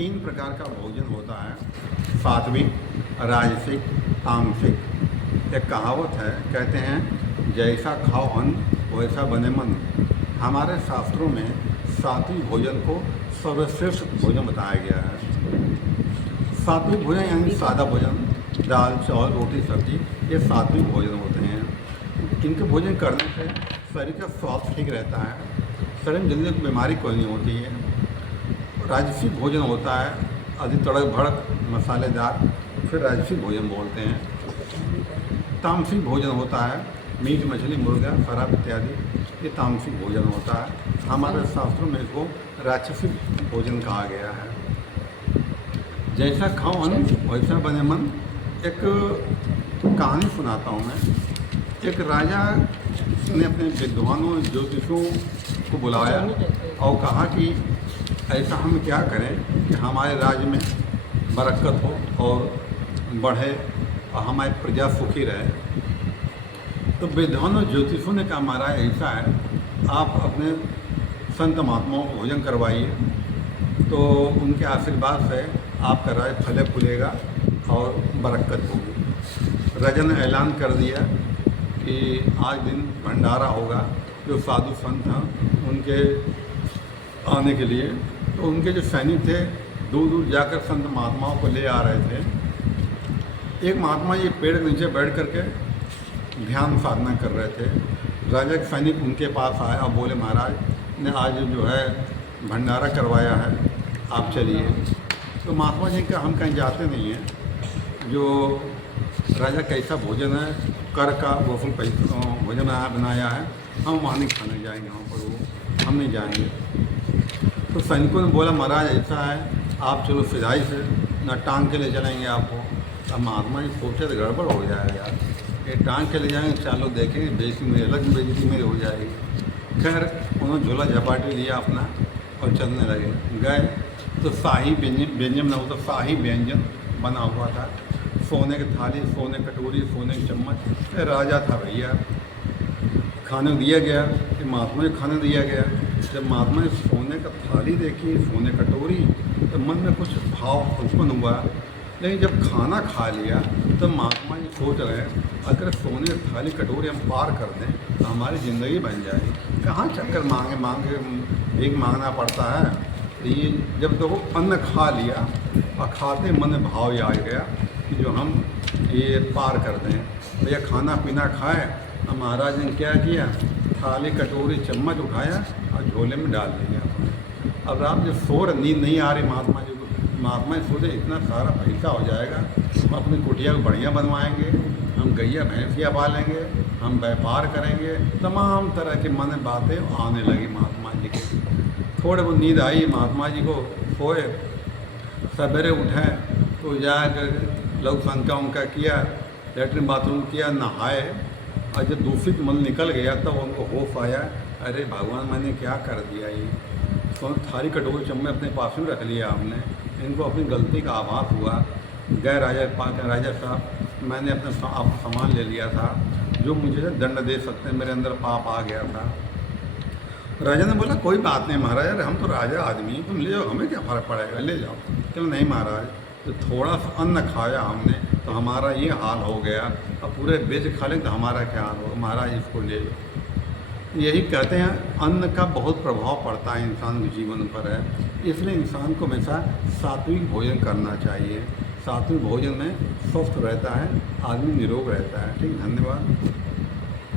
तीन प्रकार का भोजन होता है, सात्विक, राजसिक, तामसिक। एक कहावत है, कहते हैं जैसा खाओ अन्न वैसा बने मन। हमारे शास्त्रों में सात्विक भोजन को सर्वश्रेष्ठ भोजन बताया गया है। सात्विक भोजन यानी सादा भोजन, दाल चावल रोटी सब्जी, ये सात्विक भोजन होते हैं। इनके भोजन करने से शरीर का स्वास्थ्य ठीक रहता है, शरीर में जल्दी बीमारी कोई नहीं होती है। राजसिक भोजन होता है अधिक तड़क भड़क मसालेदार, फिर राजसिक भोजन बोलते हैं। तामसिक भोजन होता है मीट मछली मुर्गा शराब इत्यादि, ये तामसिक भोजन होता है। हमारे शास्त्रों में इसको राजसिक भोजन कहा गया है। जैसा खाओ अन्न वैसा बने मन। एक कहानी सुनाता हूँ मैं। एक राजा ने अपने विद्वानों ज्योतिषों को बुलाया और कहा कि ऐसा हम क्या करें कि हमारे राज्य में बरकत हो और बढ़े और हमारी प्रजा सुखी रहे। तो विद्वानों ज्योतिषों ने कहा महाराज ऐसा है, आप अपने संत महात्माओं को भोजन करवाइए, तो उनके आशीर्वाद से आपका राज्य फले फूलेगा और बरकत होगी। राजा ने ऐलान कर दिया कि आज दिन भंडारा होगा। जो साधु संत हैं उनके आने के लिए, तो उनके जो सैनिक थे दूर दूर जाकर संत महात्माओं को ले आ रहे थे। एक महात्मा ये पेड़ के नीचे बैठ करके ध्यान साधना कर रहे थे। राजा के सैनिक उनके पास आए और बोले महाराज ने आज जो है भंडारा करवाया है, आप चलिए। तो महात्मा जी का हम कहीं जाते नहीं हैं, जो राजा कैसा भोजन है कर का वो फुल पैसा भोजन बनाया है, हम वहाँ नहीं खाने जाएंगे, वहाँ पर वो हम नहीं जाएंगे। तो सैनिकों ने बोला महाराज ऐसा है, आप चलो सिधाई से ना टांग के ले चलेंगे आपको। अब महात्मा जी सोचे तो गड़बड़ हो जाएगा यार, ये टांग के ले जाएंगे, चार लोग देखेंगे बेइज्जती मेरी अलग बेइज्जती मेरी हो जाएगी। खैर उन्होंने झोला झपाटी लिया अपना और चलने लगे। गए तो शाही व्यंजन ना हो, तो शाही व्यंजन बना हुआ था, सोने की थाली, सोने कटोरी, सोने की चम्मच। राजा था भैया, खाने दिया गया कि महात्मा जी खाने दिया गया। जब महात्मा ने सोने का थाली देखी, सोने कटोरी, तो मन में कुछ भाव उत्पन्न हुआ। लेकिन जब खाना खा लिया तो महात्मा जी सोच रहे हैं अगर सोने की थाली कटोरी हम पार कर दें तो हमारी ज़िंदगी बन जाएगी। कहाँ चक्कर मांगे भीख मांगना पड़ता है। तो ये जब तो वो अन्न खा लिया और खाते मन में भाव आ गया कि जो हम ये पार कर दें। भैया खाना पीना खाए, और महाराज ने क्या किया, थाली कटोरी चम्मच उठाया और झोले में डाल दिया। अब रात जब सो रहे, नींद नहीं आ रही महात्मा जी को, महात्मा जी सोचे इतना सारा पैसा हो जाएगा, हम अपनी कुटिया को बढ़िया बनवाएंगे, हम गैया भैंसिया पालेंगे, हम व्यापार करेंगे। तमाम तरह के मन बातें आने लगी महात्मा जी के। थोड़े वो नींद आई महात्मा जी को, सोए। सवेरे उठे तो जाकर लोग संका उनका किया, लेटरिन बाथरूम किया, नहाए, और जब दूषित मल निकल गया तब उनको होश आया, अरे भगवान मैंने क्या कर दिया। ये थाली कटोरी चम्मच अपने पास में रख लिया हमने। इनको अपनी गलती का आभास हुआ। गए राजा साहब मैंने अपना सामान ले लिया था, जो मुझे दंड दे सकते हैं, मेरे अंदर पाप आ गया था। राजा ने बोला कोई बात नहीं महाराज, अरे हम तो राजा आदमी, तुम ले जाओ, हमें क्या फ़र्क पड़ेगा, ले जाओ। चलो नहीं महाराज, तो थोड़ा सा अन्न खाया हमने तो हमारा ये हाल हो गया, अब पूरे बेच खा लें तो हमारा क्या हाल होगा, महाराज इसको ले लो। यही कहते हैं अन्न का बहुत प्रभाव पड़ता है इंसान के जीवन पर है, इसलिए इंसान को हमेशा सात्विक भोजन करना चाहिए। सात्विक भोजन में स्वस्थ रहता है, आदमी निरोग रहता है। ठीक, धन्यवाद।